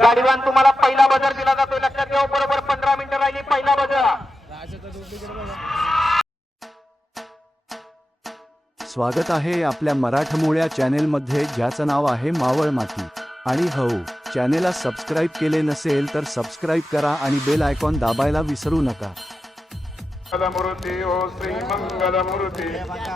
गाडीवान तुम्हाला पहिला बजर दिला जातोय. लक्षात ठेवा बरोबर पंधरा मिनिटं राहिली पहिला बजर स्वागत आहे आपल्या मराठमोळ्या चॅनेलमध्ये ज्याचं नाव आहे मावळ माती आणि हो चॅनेलला सबस्क्राईब केले नसेल तर सबस्क्राईब करा आणि बेल आयकॉन दाबायला विसरू नका. मंगलमूर्ती ओ श्री मंगलमूर्ती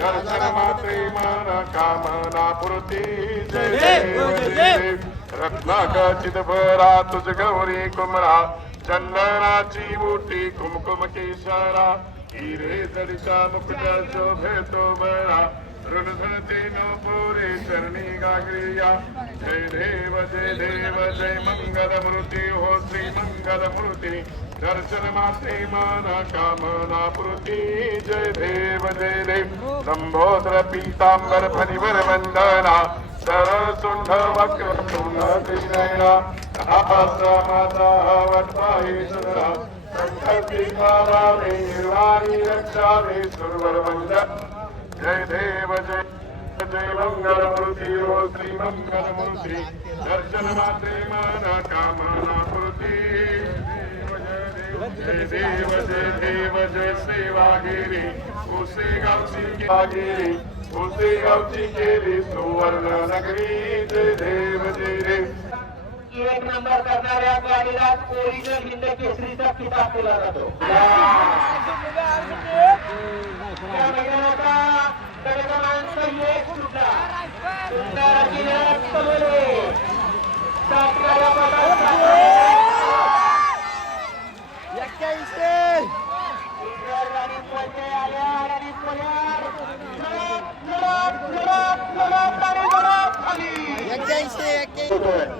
दर्शन मात्रे मन कामना पूर्ती जय देव जय देव रत्नाकचित भरा तुझ गौरी कुमरा चंदनाची मोठी कुमकुम केशरा हिरे जडीचा मुकुट शोभे तो बरा. ऋणधनते नो पोरे चरणी गागरिया जय देव जय देव जय मंगल मंगलमूर्ती हो श्री मंगल मंगलमूर्ती दर्शन माते मन कामना पूर्ती जय देव जय देव संबोधर पीतांबर फणिवर वंदना सरसुंड वक्र तुंग त्रिनयना आसा माता वटपाही सुंदरा कंठी पावावे निर्वाणी रक्षावे सुरवर वंदना जय देव जय जय मंगलमूर्ती ओ श्री मंगलमूर्ती दर्शन मात्रे मन कामना पूर्ती जय देव जय देव जय सेवागिरी। उसे गावची गागिरी उसे गावची केली सुवर्ण नगरी। जय देव जय देव। एक नंबर करणाऱ्या गाडीला ओरिजिनल हिंद केसरीचा किताब दिला जातो या मैदानाचा गट क्रमांक एक सुटला सुंदर अशी लढत चालवली. सात गाड्या पळतात. सुंदर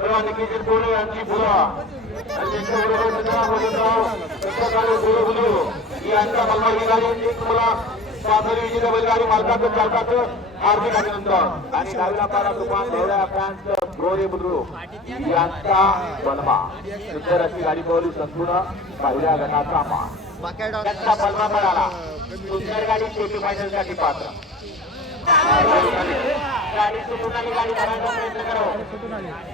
तेव्हा निखिल यांची त्यांच्याबरोबर यांच्या बैलगाडी मालकाचं चालकाचं हार्दिक अभिनंदन. आणि डावीला पारा दुकान फॅन्स गोरे बुद्रुक यांचा बलमा. सुंदर अशी गाडी बोलू संपूर्ण पहिल्या गटाचा मान. त्यांचा बलमा मिळाला सुंदर गाडी शेवटी फायनलसाठी पात्र. गाडी सुटून आली गाडी करायचा प्रयत्न करावा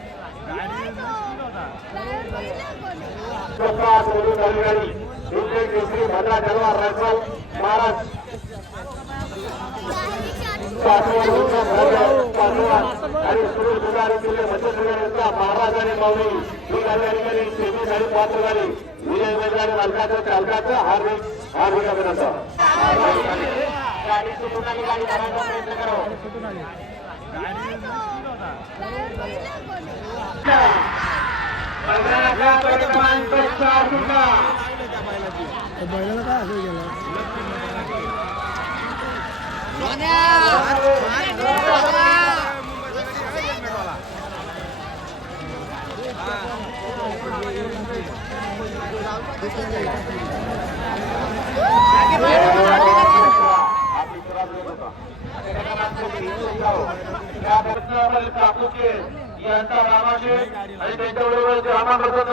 आणि सुनील कुमार जिल्हे मध्यप्रदेशचा महाराज आणि माऊली ही गाडी आणि गाडी सेमी गाडी पात्र गाडी विजय बैलगाडी मालकाचं चालकाचं हार्दिक हार्दिक अभिनंदन गाडी सुटून आली. गाडी धरायचा प्रयत्न करो क्रमांक चार सुद्धा बैलाला काय असं गेलं यांचा रामाशे आणि त्यांच्याबरोबर रामान रतन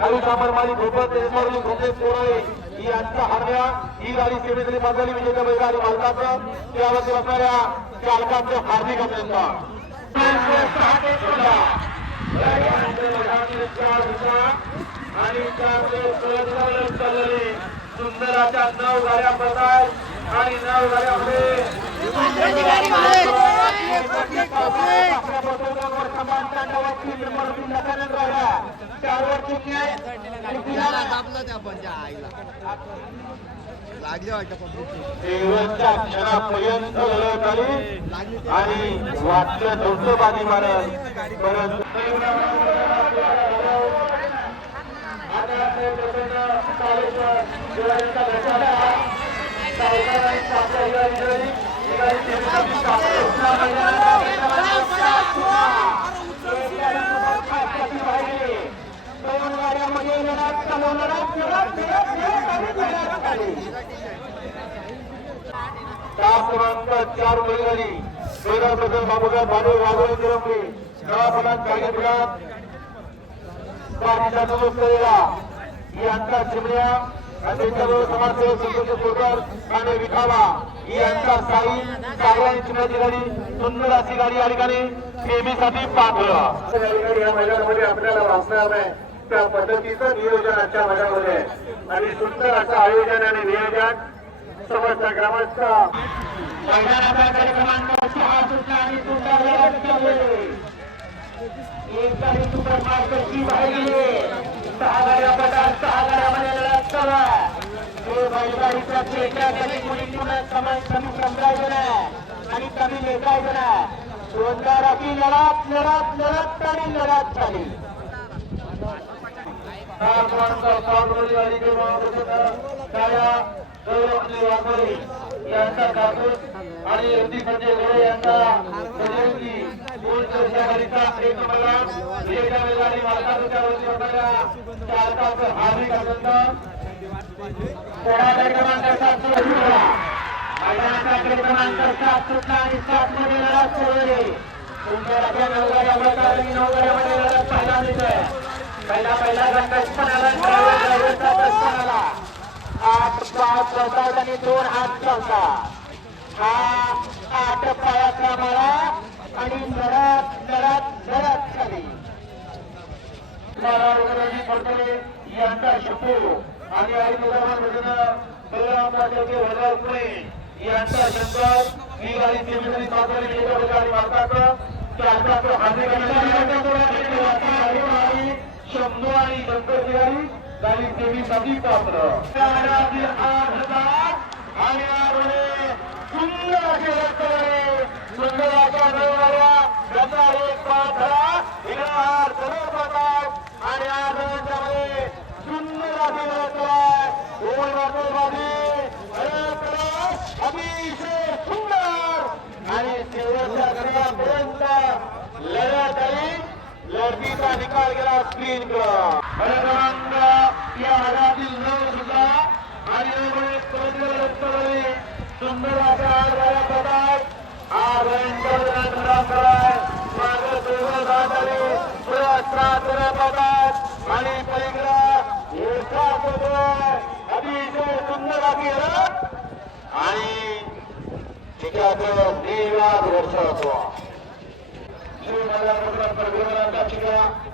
काही सामान माली भूपत त्याच्याबरोबर भूपेश कोराळे ही यांचा हरण्या. ही गाडी सेवेतरी बांधली विजेत्या बैलगाडी मालकाचं. त्यावरती बसणाऱ्या चालकाचं हार्दिक अभिनंदन. आणि चाललेली सुंदराच्या नऊ गाड्या पडतात आणि नऊ गाड्यामध्ये लागले वाटतं शेवटच्या लढत आली आणि वाटलं दोन बाजी मारत परत Thank क्रमांक चार महिलांनी तेरा सदर बाबूसाहेब भाले राघव इंद्रमले दहा फलांत कार्यक्रमात पाठीचा दुरुस्त केलेला ही अंका शिमल्या आणि त्यांच्याबरोबर समाजसेवक संतोष कोरकर आणि विखावा यांचा साई आणि चिमण्याची गाडी सुंदर अशी गाडी या ठिकाणी नेहमीसाठी पात्र या मैदानामध्ये आपल्याला वाचणार नाही. त्या पद्धतीचं नियोजन आजच्या मैदानामध्ये आहे. आणि सुंदर असं आयोजन आणि नियोजन समस्त ग्रामस्थ. मैदानाचा सहा सुटला आणि आहे. एक गाडी सुपर मार्केटची बाहेर सहा गाड्या पटात सहा गाड्यामध्ये लढत बैलगाडीच्या पुन्हा कमी समजायचं नाही आणि कमी लेखायचं नाही जोरदार अशी लढत लढत लढत आणि लढत झाली यांचा कापूस आणि गोळे यांचा दोन एक नंबरला मालकाच्या चालकाचं हार्दिक अभिनंदन. कोणाकडे क्रमांक सात सुटला मैदानाचा क्रमांक सात सुटला आणि सात मध्ये लढत प्रकारे लढत पाहायला पहिला पहिला पण आला पण आला आठ पाच चौकात आणि दोन हात हा आठ पायातला माळा आणि लढत लढत लढत झाली. महाराज यांचा शपू आणि आई तुकाराम बलराम पाटील वडगाव पुणे यांचा शंकर शंभू आणि गाडी पात्र. आठ हजार आणि यामध्ये सुंदर असे एक पात्र हिराहार सर्व प्रकार आणि आज त्यामध्ये अतिशय सुंदर आणि शेवटच्या लढत आली लढतीचा निकाल गेला स्क्रीन क्रमांक या भागातील नऊ सुद्धा आणि यामुळे पवित्र रस्त्यावरील सुंदर अशा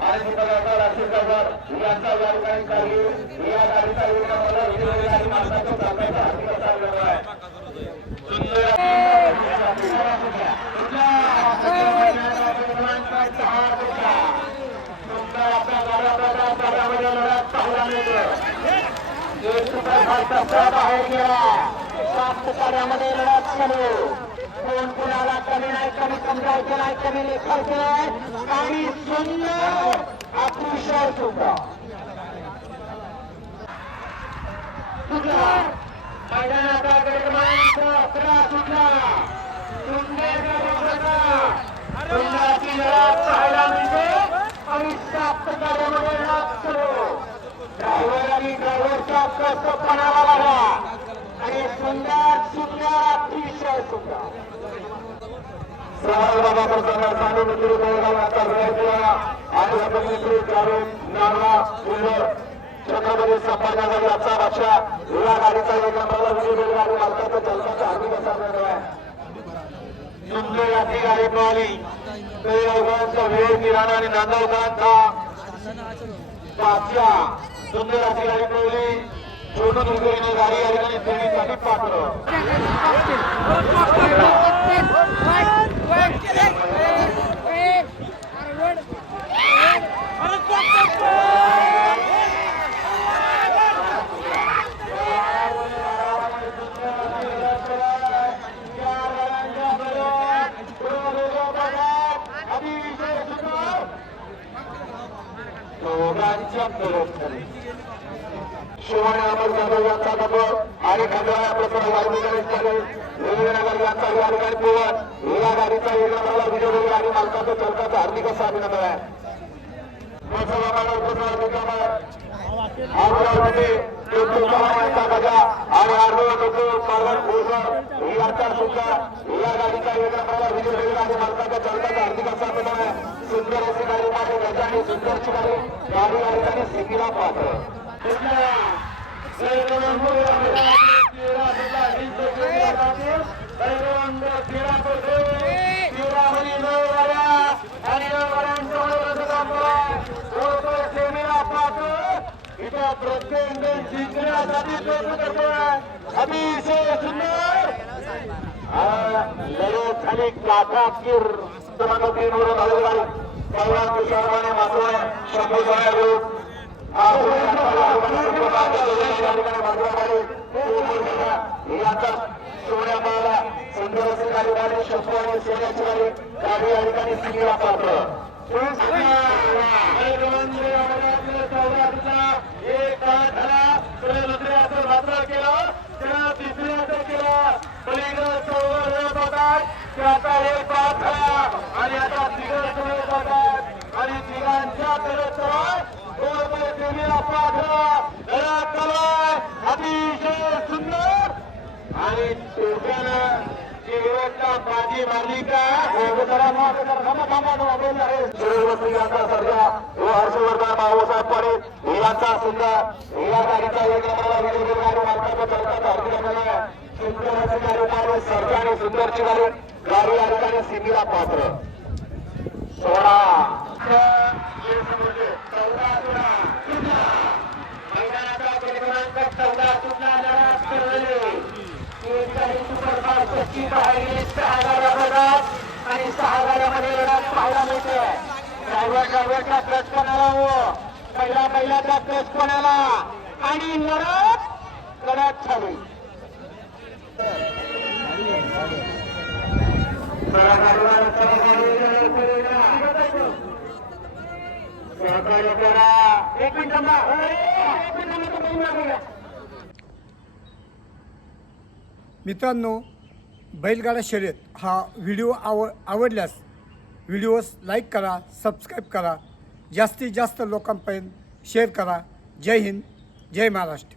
आठ गाड्या पडतात हा भयंकर रंगराम कराय मागे दोघं जात आले पुढं सात गाड्या पडतात आणि पलीकडं एका सोबत अतिशय सुंदर अशी लढत आणि चिकाचं निर्वाद बाहेर गेला सात कार्यामध्ये लढत चालू कोण कुणाला कमी नाही कमी समजायचं नाही कमी लेखायचं नाही आणि सुंदर. अतिशय सुद्धा मैदानाचा क्रमांक अकरा सुटला सुंदर सुंदराची लढत पाहायला मिळते आणि सात कार्यामध्ये लढत सुरू ड्रायव्हर आणि ड्रायव्हरचा कसपणाला आणि सुंदर सुंदर अतिशय सुंदर. बाबा मित्र आता वेळ आणि आपण मित्र नारळा सुंदर छत्रपती संभाजीनगर याचा या गाडीचा एक नंबरला विजय मालकाचा जलसाचा आहे. सुंदर गाडी वेळ किराणा आणि नांदवकरांचा सुंदर अशी गाडी Thank you. जाधव आणि खंडोळा प्रसन्न यांचा या ठिकाणी पोवत या गाडीचा वेगळा विजय गाडी मालकाचं चौकाचं हार्दिक असं अभिनंदन आहे. आणि आरोग्य टेम्पो परवर भोजन ही सुद्धा गाडीचा विजय आणि मालकाच्या चालकाचा हार्दिक असा अभिमान आहे. सुंदर अशी गाडी माझ्या गजाने सुंदरची गाडी गाडी सिंगीला पात्र काकाकीर क्रमांकावरून आलेली गाडी पहिला तुषारमाने मात्र शंभू कार्य अधिकारी सोन्या माला सुंदर असे गाडी गाडी शंभू आणि सोन्याची गाडी गाडी या ठिकाणी सिंगला पात्र एक काळ झाला पुढे दुसऱ्याचं मात्र केलं त्याला तिसऱ्याचं केलं पलीकडे चौघ होतात त्याचा एक पाच झाला आणि आता तिघ सोडत होतात आणि तिघांच्या तरफ देवीला पाठवा अतिशय सुंदर आणि टोप्यानं शेवटला बाजी मारली का सध्या हर्षवर्धन भाऊसाहेब पडे यांचा सुद्धा या गाडीचा एक नंबरला विजय गाडी मालकाचा चौकाचा हार्दिक सुंदर सरकारने सुंदरची गाडी गाडी या ठिकाणी सिमीला पात्र. सोळा. चौदा सोळा मैदानाचा क्रमांक चौदा सुटला लढत करवली सुपरफास्ट पश्चिम बाहेर सहा गाड्या आणि सहा गाड्यामध्ये लढत पाहायला मिळते. ड्रायव्हर ड्रायव्हरचा क्लच कोणाला हो? पहिला पहिल्याचा क्लच कोणाला? आणि लढत लढत चालू सहकार्य करा. एक मिनिट थांबा. एक मिनिट मित्रांनो बैलगाडा शर्यत हा व्हिडिओ आव आवडल्यास व्हिडिओस लाईक करा सबस्क्राईब करा. जास्तीत जास्त लोकांपर्यंत शेअर करा. जय हिंद जय महाराष्ट्र.